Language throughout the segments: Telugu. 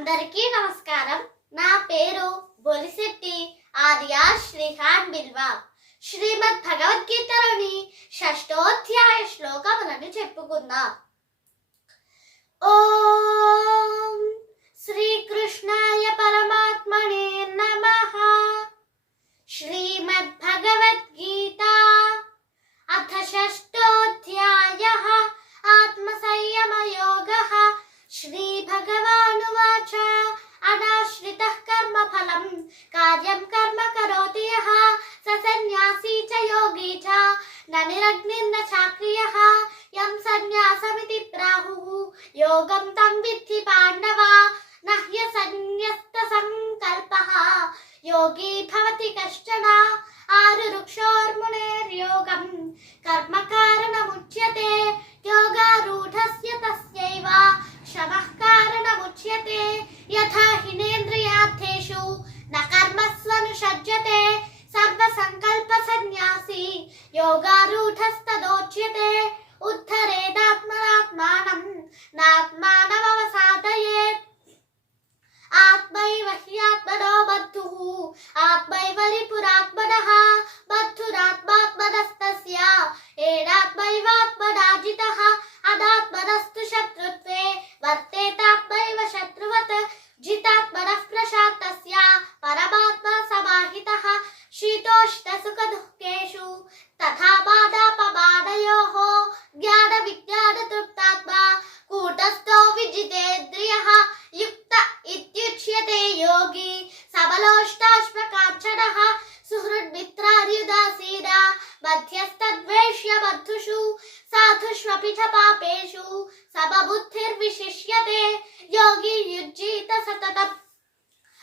అందరికీ నమస్కారం. నా పేరు బొలిశెట్టి ఆర్యా శ్రీహాన్ బిల్వా. శ్రీమద్ భగవద్గీతలోని 6వ శ్లోకములను చెప్పుకుందాం. ఓం శ్రీకృష్ణాయ పరమాత్మనే నమః. శ్రీమద్ భగవద్గీత అథ 6వ ఆత్మసంయమ యోగః. శ్రీ భగవానువాచ అనాశ్రితః కర్మఫలం కార్యం కర్మ కరోతి యః స సన్యాసీ చ యోగీ చ న నిరగ్నిర్న చాక్రియః. యం సన్యాసమితి ప్రాహుః యోగం తం విద్ధి పాండవ. నహ్య సన్యస్త సంకల్పః యోగీ భవతి కశ్చన. ఆరురుక్షోర్మునేర్యోగం కర్మ కారణముచ్యతే. యోగారూఢస్య తస్యైవ శమః కారణముచ్యతే. యథా హినేంద్రియార్థేషు న కర్మస్వనుషజ్యతే. సర్వసంకల్ప సన్యాసి యోగారూఢస్తదోచ్యతే. ఉద్ధరేదాత్మనాత్మానం నాత్మానమవసాదయేత్. ఆత్మైవ హ్యాత్మనో బద్ధుః ఆత్మైవ రిపురాత్మనః. బద్ధురాత్మాత్మనస్తస్య ఏనాత్మైవాత్మనా జితః. అనాత్మనస్తు శత్రుత్వే వర్తేతాత్మైవ శత్రువత్. జితాత్మనః ప్రశాంతస్య పరమాత్మా సమాహితః. శీతోష్ణసుఖదుఃఖేషు తథా మానాపమానయోః. జ్ఞాన విజ్ఞాన తృప్తాత్మా కూటస్థో విజితేంద్రియః. యుక్త ఇత్యుచ్యతే యోగి సబలోష్టాశ్మకాంచనః. సుహృన్మిత్రార్యుదాసీన మధ్యస్థద్వేష్య బద్ధుషు. సాధుష్వపి చ పాపేషు సమబుద్ధిర్విశిష్యతే. యోగి యుజ్యీత సతతం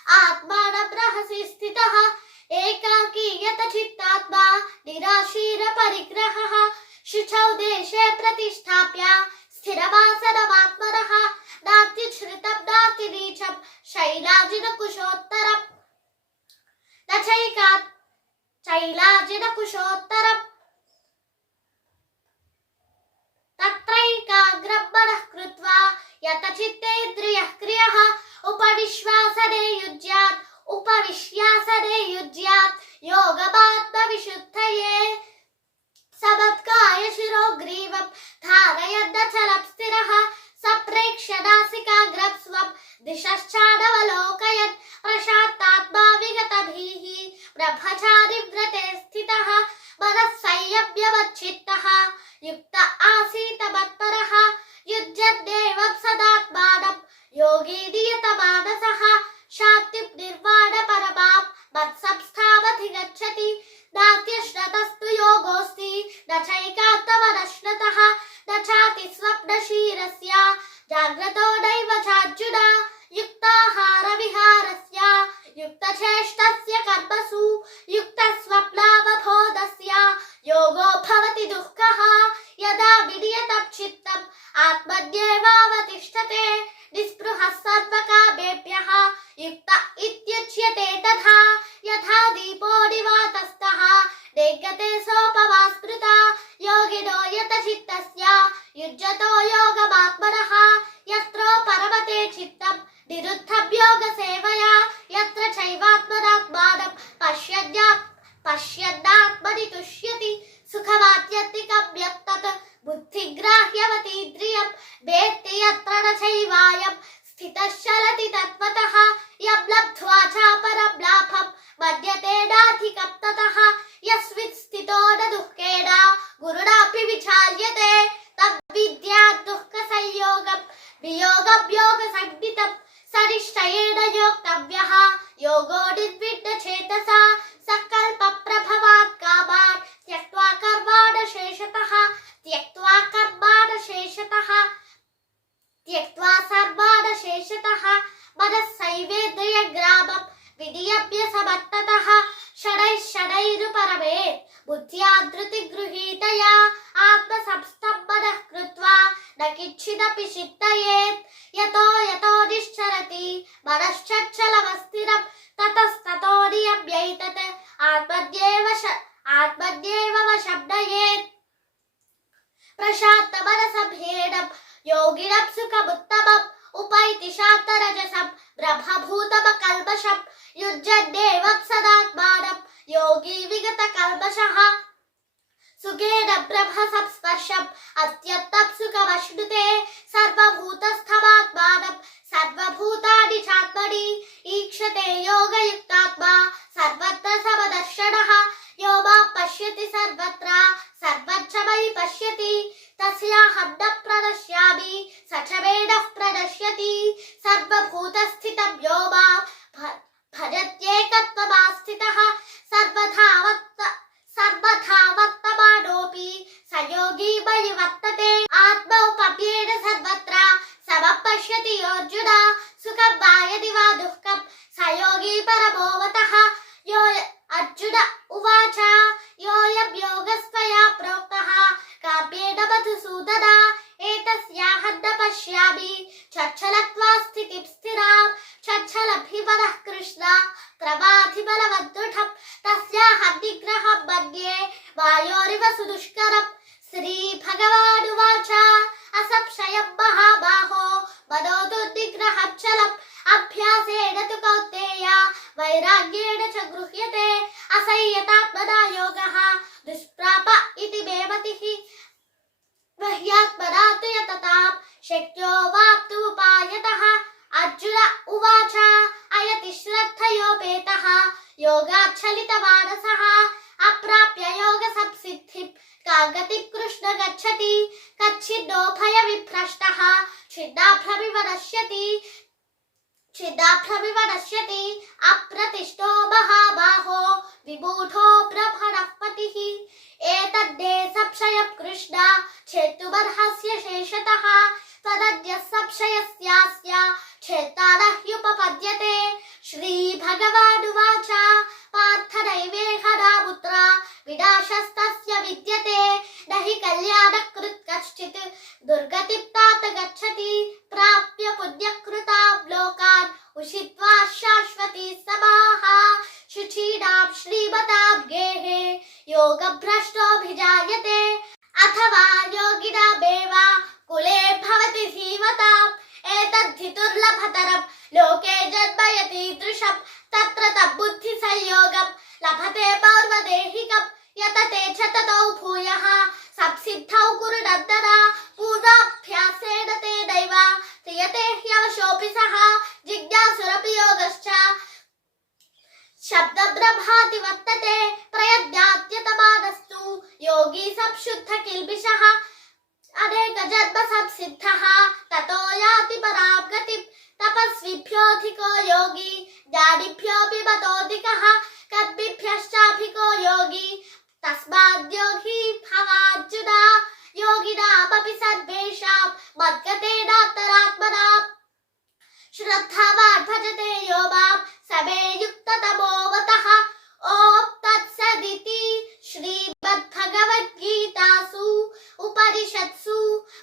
ఆత్మానం రహసి స్థితః. ఏకాకీయత చిత్తాత్మా నిరాశీర పరిగ్రహః. శుచౌ దేశే ప్రతిష్టాప్య స్థిరమాసనమాత్మనః. నాత్యుచ్ఛ్రితం నాతినీచం శైలాజినకుశోత్తరం. శైలాజినకుశోత్తరం తత్రైకాగ్రం మనః కృత్వా యత చిత్తేంద్రియః క్రియః. ఉపవిశ్వాసనే యుజ్యాత్ యోగమాత్మవిశుద్ధయే. సమత్కాయ శిరో గ్రీవం ధారయన్నచలం స్థిరః. సప్రేక్ష్య నాసికాగ్రం స్వం దిశశ్చానవలోకయన్. ప్రశాంతాత్మా విగతభీః బ్రహ్మచారి వ్రతే స్థితః. మనః సంయమ్యమచ్చిత్తః యుక్త ఆసీత మత్పరః. యుజ్యన్నేవం సదాత్మానం యోగి నియతమానసః. శాంతిం నిర్వాణ పరమాం మత్సంస్థామధిగచ్చతి. నాత్యశ్నతస్తు యోగోస్తి న చైకాంతమనశ్నతః. న చాతి స్వప్నశీరస్య జాగ్రతో నైవ చార్జున. యుక్తాహార విహారస్య యుక్తచేష్టస్య కర్మసు యుక్తస్వప్నావబోధస్య యోగో భవతి దుఃఖః. యదా వినియతం చిత్తం ఆత్మన్యేవావతిష్ఠతే. నిస్పృహః సర్వకామేభ్యః యుక్త ఇత్యుచ్యతే. తథా యథా దీపో నివాతస్థః నేంగతే సోపమా స్మృతా. యోగినో యత చిత్తస్య యుజ్యతో యోగమాత్మనః. యత్రో పరమతే చిత్తం నిరుద్ధం యోగ సేవయా. యత్ర చైవాత్మనాత్మానం పశ్యన్నాత్మని తుష్యతి. సుఖమాత్యత్తికం యత్తత్ బుద్ధిగ్రాహ్యవతీంద్రియం వేత్తి యత్ర న చైవాయం స్థితః చలతి తత్వతః. యం లబ్ధ్వా చాపరం లాభం మన్యతే నాధికం తతః. యస్మిన్ స్థితో న దుఃఖేన గురుణాపి విచాల్యతే. తం విద్యాత్ దుఃఖ సంయోగం వియోగం యోగ సంజ్ఞితం. సనిశ్చయేన యోక్తవ్యః యోగో నిర్విఘ్న చేతసా. సంకల్ప ప్రభవాత్ కామాన్ త్యక్త్వా కర్మాణ శేషతః. మనస్సైవేంద్రియ గ్రామం వినియమ్య సమత్తతః. షడైరుపరమేత్ బుద్ధ్యా ధృతి గృహీతయా. ఆత్మ సంస్థంబనః కృత్వా న కించిదపి చింతయేత్. యతో నిశ్చరతి మనశ్చంచలమస్థిరం. తతస్తతో నియమ్యైతత్ ఆత్మన్యేవ వశం నయేత్. ప్రశాంత మనసం హేడం యోగినం సుఖముత్తమం. ఉపైతి శాంతరజసం బ్రహ్మభూతమ కల్మషం యుజ్యద్దేవప్సదాత్మానం యోగి విగత కల్మషః సుఖేన బ్రహ్మ సంస్పర్శం అత్యంతం సుఖమశ్నుతే సర్వభూతస్థమాత్మానం సర్వభూతాని చాత్మని ఈక్షతే యోగయుక్తాత్మా సర్వత్ర సమదర్శనః యో మాం పశ్యతి సర్వత్ర సర్వచ్చ మయి పశ్యతి తస్యాహం న ప్రణశ్యామి స చ మే నః ప్రణశ్యతి సర్వభూతస్థితం యో మాం భజత్యేకత్వమాస్థితః సర్వథా వర్తమానోపి స యోగి మయి వర్తతే ఆత్మౌపమ్యేన సర్వత్ర సమపశ్యతి అర్జున సుఖం వాయది వా దుఃఖం స యోగి పరమోవతః యో అర్జున ఉవాచ యోయం యోగస్త్వయా ప్రోక్తః కామ్యేన మధుసూదన ఏతస్యాహం న పశ్యామి చంచలత్వా స్థితిం స్థిరాం చంచలభిమనః కృష్ణ ప్రమాధిబలవద్దుఢం తస్యాహం నిగ్రహం మన్యే వాయోరివ సుదుష్కరం శ్రీ భగవానువాచ అసంశయం మహాబాహో మనోదుర్నిగ్రహం చలం అభ్యాసేన తు కౌంతేయ వైరాగ్యేణ చ గృహ్యతే అసంయతాత్మనా యోగః దుష్ప్రాప ఇతి మే మతిః మహ్యాత్మనా తు యతతాం శక్యో వాప్తుముపాయతః అర్జున ఉవాచ అయతి శ్రద్ధయోపేతః యోగాచ్చలితమానసః అప్రాప్య యోగ సంసిద్ధిం కాగతిం కృష్ణ గచ్చతి కచ్చిన్నో భయ విభ్రష్టః ఛిన్నాభ్రమివ నశ్యతి అప్రతిష్టో మహాబాహో విమూఢో బ్రహ్మణః పతిః ఏతన్నే సంశయం కృష్ణ ఛేత్తుమర్హస్య శేషతః తదన్యః సంశయస్యాస్య ఛేత్తా న హ్యుపపద్యతే శ్రీ భగవానువాచ పార్థ నైవేహ నాముత్ర వినాశస్తస్య విద్యతే నహి కళ్యాణకృత్ కశ్చిత్ దుర్గతిం తాత గచ్చతి ప్రాప్య పుణ్యకృతాం లోకాన్ ఉషిత్వా శాశ్వతి సమాః శుచీనాం శ్రీమతాం గేహే యోగభ్రష్టోభిజాయతే అథవా యోగినామేవ కులే భవతి ధీమతాం ఏతద్ధి దుర్లభతరం లోకే జన్మయతీదృశం తత్ర తబ్బుద్ధి సంయోగం లభతే పౌర్వదేహికం యతతే చ తతో భూయః సంసిద్ధౌ కురు నందన పూర్వాభ్యాసేన తేనైవ క్రియతే హ్యవశోऽపి సః జిజ్ఞాసురపి యోగశ్చ శబ్ద బ్రహ్మాతి వర్తతే ప్రయజ్ఞాత్యతమానస్తు యోగి సంశుద్ధ కిల్బిషః అనేక జన్మ సంసిద్ధః తతో యాతి పరాం గతిం తపస్విభ్యోధికో యోగి జ్ఞానిభ్యోऽపి మతోధికః కర్మిభ్యశ్చాధికో యోగి తస్మాద్యోగి భవార్జున యోగినామపి సర్వేషాం మద్గతేనాంతరాత్మనా శ్రద్ధావాన్ భజతే యో మాం సమే యుక్తతమో మతః ఓం తత్సదితి శ్రీమద్భగవద్గీతాసు ఉపనిషత్సు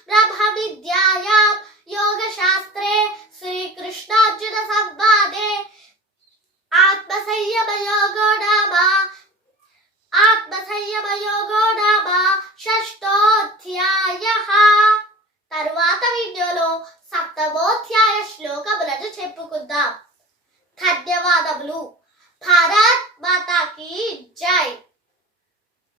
బ్రహ్మ విద్యాయాం యోగశాస్త్రే శ్రీకృష్ణార్జున సంవాదే ఆత్మసంయమయోగో నామ షష్ఠోధ్యాయః. తరువాత వీడియోలో సప్తమోధ్యాయ శ్లోకములను చెప్పుకుందాం. ధన్యవాదములు. భారత్ మాతాకి జై.